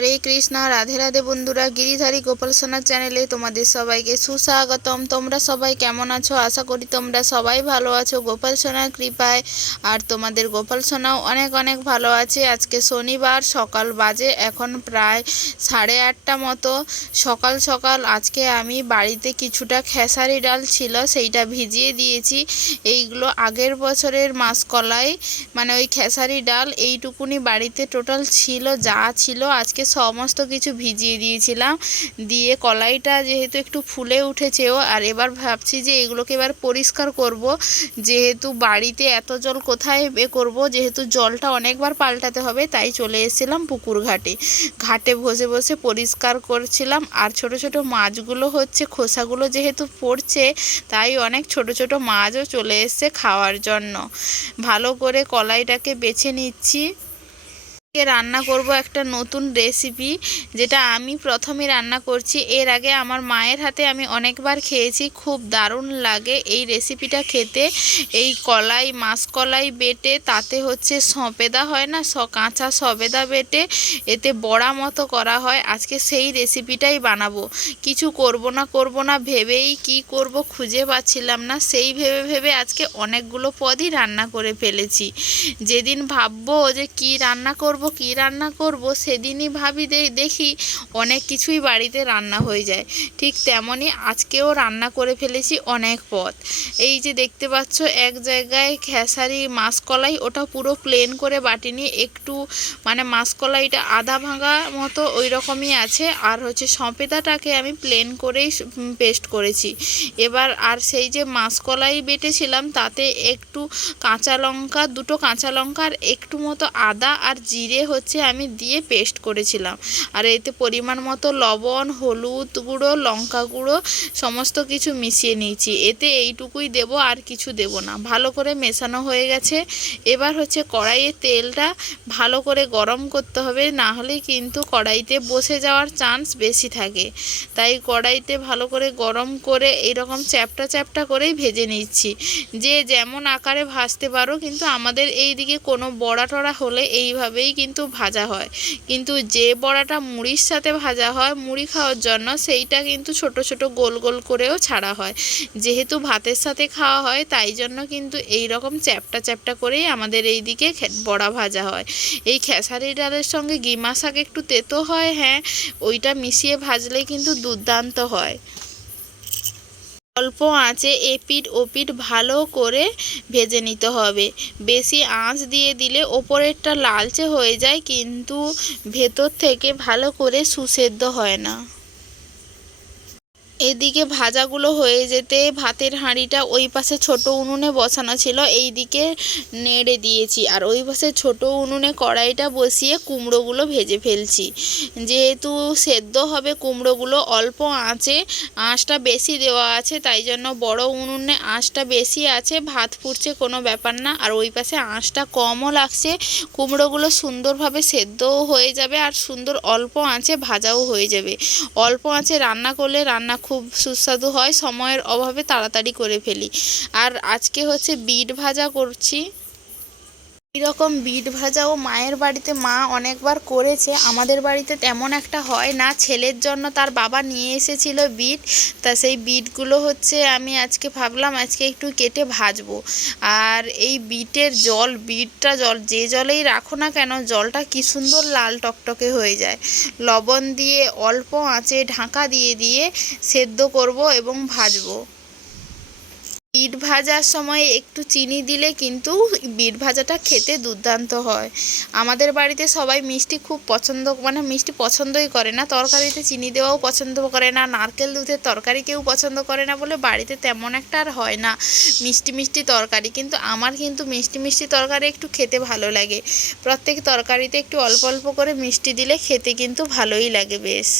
হরে কৃষ্ণ, রাধে রাধে বন্ধুরা, গিরিধারী গোপাল সোনার চ্যানেলে তোমাদের সবাইকে সুস্বাগতম। তোমরা সবাই কেমন আছো? আশা করি তোমরা সবাই ভালো আছো। গোপাল সোনার কৃপায় আর তোমাদের গোপাল সোনাও অনেক অনেক ভালো আছে। আজকে শনিবার, সকাল বাজে, এখন প্রায় সাড়ে আটটা মতো। সকাল সকাল আজকে আমি বাড়িতে কিছুটা খেসারি ডাল ছিল, সেইটা ভিজিয়ে দিয়েছি। এইগুলো আগের বছরের মাসকলাই মানে ওই খেসারি ডাল, এইটুকুনি বাড়িতে টোটাল ছিল, যা ছিল, আজকে সমস্ত কিছু ভিজিয়ে দিয়েছিলাম। দিয়ে কলাইটা যেহেতু একটু ফুলে উঠেছেও, আর এবার ভাবছি যে এগুলোকে এবার পরিষ্কার করব। যেহেতু বাড়িতে এত জল কোথায় এ করব? যেহেতু জলটা অনেকবার পাল্টাতে হবে, তাই চলে এসেছিলাম পুকুর ঘাটে। ঘাটে বসে বসে পরিষ্কার করছিলাম, আর ছোট ছোট মাছগুলো হচ্ছে, খোসাগুলো যেহেতু পড়ছে, তাই অনেক ছোট ছোট মাছও চলে এসছে খাওয়ার জন্য। ভালো করে কলাইটাকে বেছে নিচ্ছি। আজকে রান্না করব একটা নতুন রেসিপি যেটা আমি প্রথমে রান্না করছি। এর আগে আমার মায়ের হাতে আমি অনেকবার খেয়েছি, খুব দারুণ লাগে এই রেসিপিটা খেতে। এই কলাই মাসকলাই বেটে, তাতে হচ্ছে সবেদা হয় না, স কাঁচা সবেদা বেটে, এতে বড়া মতো করা হয়। আজকে সেই রেসিপিটাই বানাবো। কিছু করব না করব না, ভেবেই কি করব খুঁজে পাচ্ছিলাম না। সেই ভেবে ভেবে আজকে অনেকগুলো পদই রান্না করে ফেলেছি। যেদিন ভাববো যে কি রান্না করব কি রান্না করব সেদিনই ভাবি দেখি অনেক কিছুই বাড়িতে রান্না হয়ে যায়। ঠিক তেমনই আজকেও রান্না করে ফেলেছি অনেক পদ। এই যে দেখতে পাচ্ছ এক জায়গায় খেসারি, মাসকলাই, ওটা পুরো প্লেন করে বাটিনি একটু মানে মাসকলাইটা আধা ভাঙা মতো ওই রকমই আছে। আর হচ্ছে সঁপেদাটাকে আমি প্লেন করেই পেস্ট করেছি। এবার আর সেই যে মাসকলাই বেটেছিলাম তাতে একটু কাঁচা লঙ্কা, দুটো কাঁচা লঙ্কা আর একটু মতো আদা আর জিরে হচ্ছে আমি দিয়ে পেস্ট করেছিলাম। আর এতে পরিমাণ মতো লবণ, হলুদ গুঁড়ো, লঙ্কা গুঁড়ো সমস্ত কিছু মিশিয়ে নিয়েছি। এতে এইটুকুই দেব, আর কিছু দেব না। ভালো করে মেশানো হয়ে গেছে। এবার হচ্ছে কড়াইয়ে তেলটা ভালো করে গরম করতে হবে, না হলে কিন্তু কড়াইতে বসে যাওয়ার চান্স বেশি থাকে। তাই কড়াইতে ভালো করে গরম করে এইরকম চ্যাপটা চ্যাপটা করেই ভেজে নিচ্ছি। যে যেমন আকারে ভাজতে পারো, কিন্তু আমাদের এই দিকে কোনো বড়া টড়া হলে এইভাবেই কিন্তু ভাজা হয়। কিন্তু যে বড়াটা মুড়ির সাথে ভাজা হয়, মুড়ি খাওয়ার জন্য সেইটা কিন্তু ছোট ছোট গোল গোল করেও ছাড়া হয়। যেহেতু ভাতের সাথে খাওয়া হয়, তাই জন্য কিন্তু এই রকম চ্যাপটা চ্যাপটা করেই আমাদের এই দিকে বড়া ভাজা হয়। এই খেসারি ডালের সঙ্গে গিমা শাক একটু তেতো হয় হ্যাঁ ওইটা মিশিয়ে ভাজলে কিন্তু দুর্দান্ত হয়। অল্প আঁচে এপিট ওপিট ভালো করে ভেজে নিতে হবে। বেশি আঁচ দিয়ে দিলে ওপরেরটা লালচে হয়ে যায়, কিন্তু ভেতর থেকে ভালো করে সুসেদ্ধ হয় না। এদিকে ভাজাগুলো হয়ে যেতে ভাতের হাঁড়িটা ওই পাশে ছোট উনুনে বসানো ছিল, এই দিকে নেড়ে দিয়েছি। আর ওই পাশে ছোট উনুনে কড়াইটা বসিয়ে কুমড়োগুলো ভেজে ফেলছি। যেহেতু সেদ্ধ হবে, কুমড়োগুলো অল্প আঁচে আঁচটা বেশি দেওয়া আছে, তাই জন্য বড় উনুনে আঁচটা বেশি আছে, ভাত ফুটছে কোনো ব্যাপার না। আর ওই পাশে আঁচটা কমও লাগছে, কুমড়োগুলো সুন্দরভাবে সেদ্ধও হয়ে যাবে, আর সুন্দর অল্প আঁচে ভাজাও হয়ে যাবে। অল্প আঁচে রান্না করলে রান্না খুব সুস্বাদু হয় সময়ের অভাবে তাড়াতাড়ি করে ফেলি। আর আজকে হচ্ছে বিট ভাজা করছি। এরকম বিট ভাজাও মায়ের বাড়িতে মা অনেকবার করেছে, আমাদের বাড়িতে তেমন একটা হয় না। ছেলের জন্য তার বাবা নিয়ে এসেছিল বিট, তা সেই বিটগুলো হচ্ছে আমি আজকে ভাবলাম আজকে একটু কেটে ভাজবো। আর এই বিটের জল, বিটটা জল, যে জলেই রাখো না কেন, জলটা কি সুন্দর লাল টকটকে হয়ে যায়। লবণ দিয়ে অল্প আঁচে ঢাকা দিয়ে দিয়ে সেদ্ধ করব এবং ভাজবো। বিট ভাজার সময় একটু চিনি দিলে কিন্তু বিট ভাজাটা খেতে দুর্দান্ত হয়। আমাদের বাড়িতে সবাই মিষ্টি খুব পছন্দ মানে মিষ্টি পছন্দই করে না। তরকারিতে চিনি দেওয়াও পছন্দ করে না, নারকেল দুধের তরকারি কেউ পছন্দ করে না বলে বাড়িতে তেমন একটা আর হয় না। মিষ্টি মিষ্টি তরকারি, কিন্তু আমার কিন্তু মিষ্টি মিষ্টি তরকারি একটু খেতে ভালো লাগে। প্রত্যেক তরকারিতে একটু অল্প অল্প করে মিষ্টি দিলে খেতে কিন্তু ভালোই লাগে বেশ।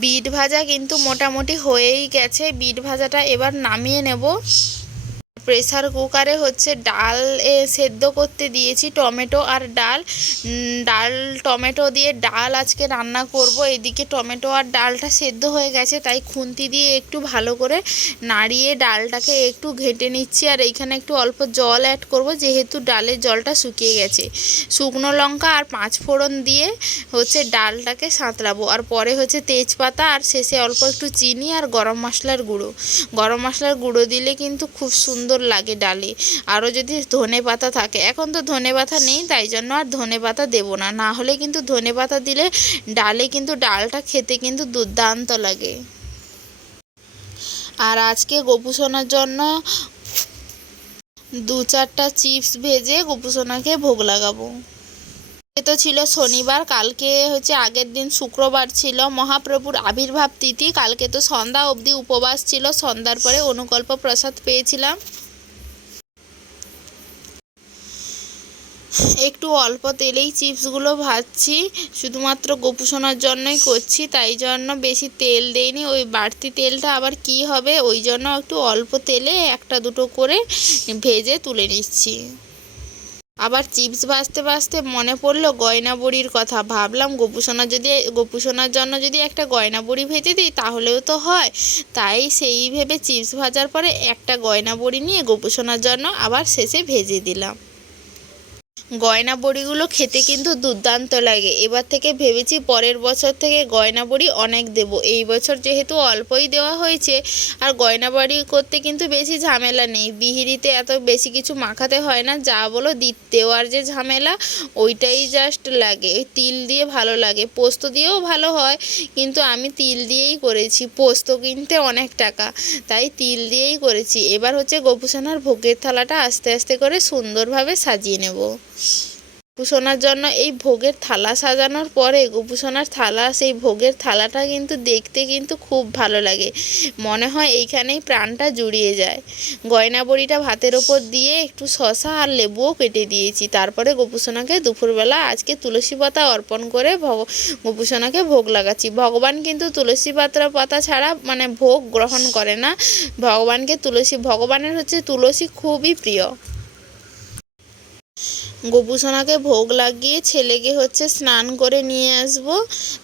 বিট ভাজা কিন্তু মোটামুটি হয়েই গেছে। বিট ভাজাটা এবার নামিয়ে নেব। প্রেসার কুকারে হচ্ছে ডাল সেদ্ধ করতে দিয়েছি টমেটো আর ডাল। ডাল, টমেটো দিয়ে ডাল আজকে রান্না করব। এদিকে টমেটো আর ডালটা সেদ্ধ হয়ে গেছে, তাই খুন্তি দিয়ে একটু ভালো করে নাড়িয়ে ডালটাকে একটু ঘেঁটে নিচ্ছি। আর এইখানে একটু অল্প জল অ্যাড করব, যেহেতু ডালের জলটা শুকিয়ে গেছে। শুকনো লঙ্কা আর পাঁচ ফোড়ন দিয়ে হচ্ছে ডালটাকে সাঁতরাবো। আর পরে হচ্ছে তেজপাতা আর শেষে অল্প একটু চিনি আর গরম মশলার গুঁড়ো। গরম মশলার গুঁড়ো দিলে কিন্তু খুব সুন্দর লাগে ডালে। আরও যদি ধনে পাতা থাকে, এখন তো ধনে পাতা নেই, তাই জন্য আর ধনে পাতা দেবো না। না হলে কিন্তু ধনে পাতা দিলে ডালে কিন্তু ডালটা খেতে কিন্তু দুর্দান্ত লাগে। আর আজকে গোপুসোনার জন্য দু চারটা চিপস ভেজে গোপুসোনাকে ভোগ লাগাবো। তো ছিল শনিবার, কালকে হচ্ছে আগের দিন শুক্রবার ছিল মহাপ্রভুর আবির্ভাব তিথি, কালকে তো সন্ধ্যা অবধি উপবাস ছিল, সন্ধ্যার পরে অনুকল্প প্রসাদ পেয়েছিলাম। একটু অল্প তেলেই চিপসগুলো ভাজছি, শুধুমাত্র গোপুসোনার জন্যই করছি, তাই জন্য বেশি তেল দেইনি, ওই বাড়তি তেলটা আবার কি হবে, ওই জন্য একটু অল্প তেলে একটা দুটো করে ভেজে তুলে নিচ্ছি। আবার চিপস ভাজতে ভাজতে মনে পড়ল গয়না বড়ির কথা। ভাবলাম গোপুসোনা যদি, গোপুসোনার জন্য যদি একটা গয়না বড়ি ভেজে দিই, তাহলেও তো হয়। তাই সেই ভেবে চিপস ভাজার পরে একটা গয়না বড়ি নিয়ে গোপুসোনার জন্য আবার শেষে ভেজে দিলাম। গয়না বড়িগুলো খেতে কিন্তু দুর্দান্ত লাগে। এবার থেকে ভেবেছি পরের বছর থেকে গয়না বড়ি অনেক দেব। এই বছর যেহেতু অল্পই দেওয়া হয়েছে, আর গয়না বাড়ি করতে কিন্তু বেশি ঝামেলা নেই। বিহিরিতে এত বেশি কিছু মাখাতে হয় না, যা বলো দেওয়ার যে ঝামেলা, ওইটাই জাস্ট লাগে। তিল দিয়ে ভালো লাগে। পোস্ত দিয়েও ভালো হয়, কিন্তু আমি তিল দিয়েই করেছি। পোস্ত কিনতে অনেক টাকা, তাই তিল দিয়েই করেছি। এবার হচ্ছে গোপুসোনার ভোগের থালাটা আস্তে আস্তে করে সুন্দরভাবে সাজিয়ে নেব। গোপুসোনার জন্য এই ভোগের থালা সাজানোর পরে গোপুসোনার থালা, সেই ভোগের থালাটা কিন্তু দেখতে কিন্তু খুব ভালো লাগে। মনে হয় এইখানেই প্রাণটা জুড়িয়ে যায়। গয়না বড়িটা ভাতের ওপর দিয়ে একটু শশা আর লেবুও কেটে দিয়েছি। তারপরে গোপুসোনাকে দুপুরবেলা আজকে তুলসী পাতা অর্পণ করে ভগ গোপুসোনাকে ভোগ লাগাচ্ছি। ভগবান কিন্তু তুলসী পাতা পাতা ছাড়া মানে ভোগ গ্রহণ করে না। ভগবানকে তুলসী, ভগবানের হচ্ছে তুলসী খুবই প্রিয়। গোপুসোনাকে ভোগ লাগিয়ে ছেলেকে হচ্ছে স্নান করে নিয়ে আসব।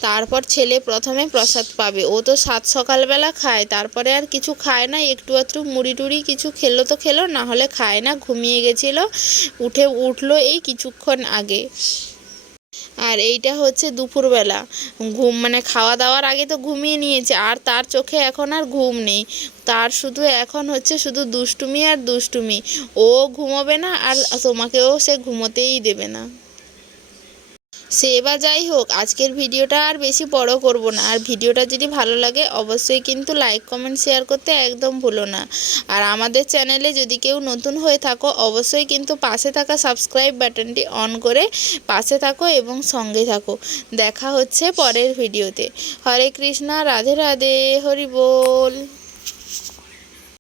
তারপর ছেলে প্রথমে প্রসাদ পাবে। ও তো সাত সকালবেলা খায়, তারপরে আর কিছু খায় না। একটু আধটু মুড়ি টুড়ি কিছু খেলো তো খেলো, না হলে খায় না, ঘুমিয়ে গেছিল। উঠে উঠল এই কিছুক্ষণ আগে। আর এইটা হচ্ছে দুপুরবেলা। ঘুম মানে খাওয়া দাওয়ার আগে তো ঘুমিয়ে নিয়েছে, আর তার চোখে এখন আর ঘুম নেই। তার শুধু এখন হচ্ছে শুধু দুষ্টুমি আর দুষ্টুমি। ও ঘুমোবে না আর তোমাকেও সে ঘুমোতেই দেবে না। সে বা যাই হোক, আজকের ভিডিওটা আর বেশি বড় করব না। আর ভিডিওটা যদি ভালো লাগে, অবশ্যই কিন্তু লাইক কমেন্ট শেয়ার করতে একদম ভুলো না। আর আমাদের চ্যানেলে যদি কেউ নতুন হয়ে থাকো, অবশ্যই কিন্তু পাশে থাকা সাবস্ক্রাইব বাটনটি অন করে পাশে থাকো এবং সঙ্গে থাকো। দেখা হচ্ছে পরের ভিডিওতে। হরে কৃষ্ণা, রাধে রাধে, হরি বল।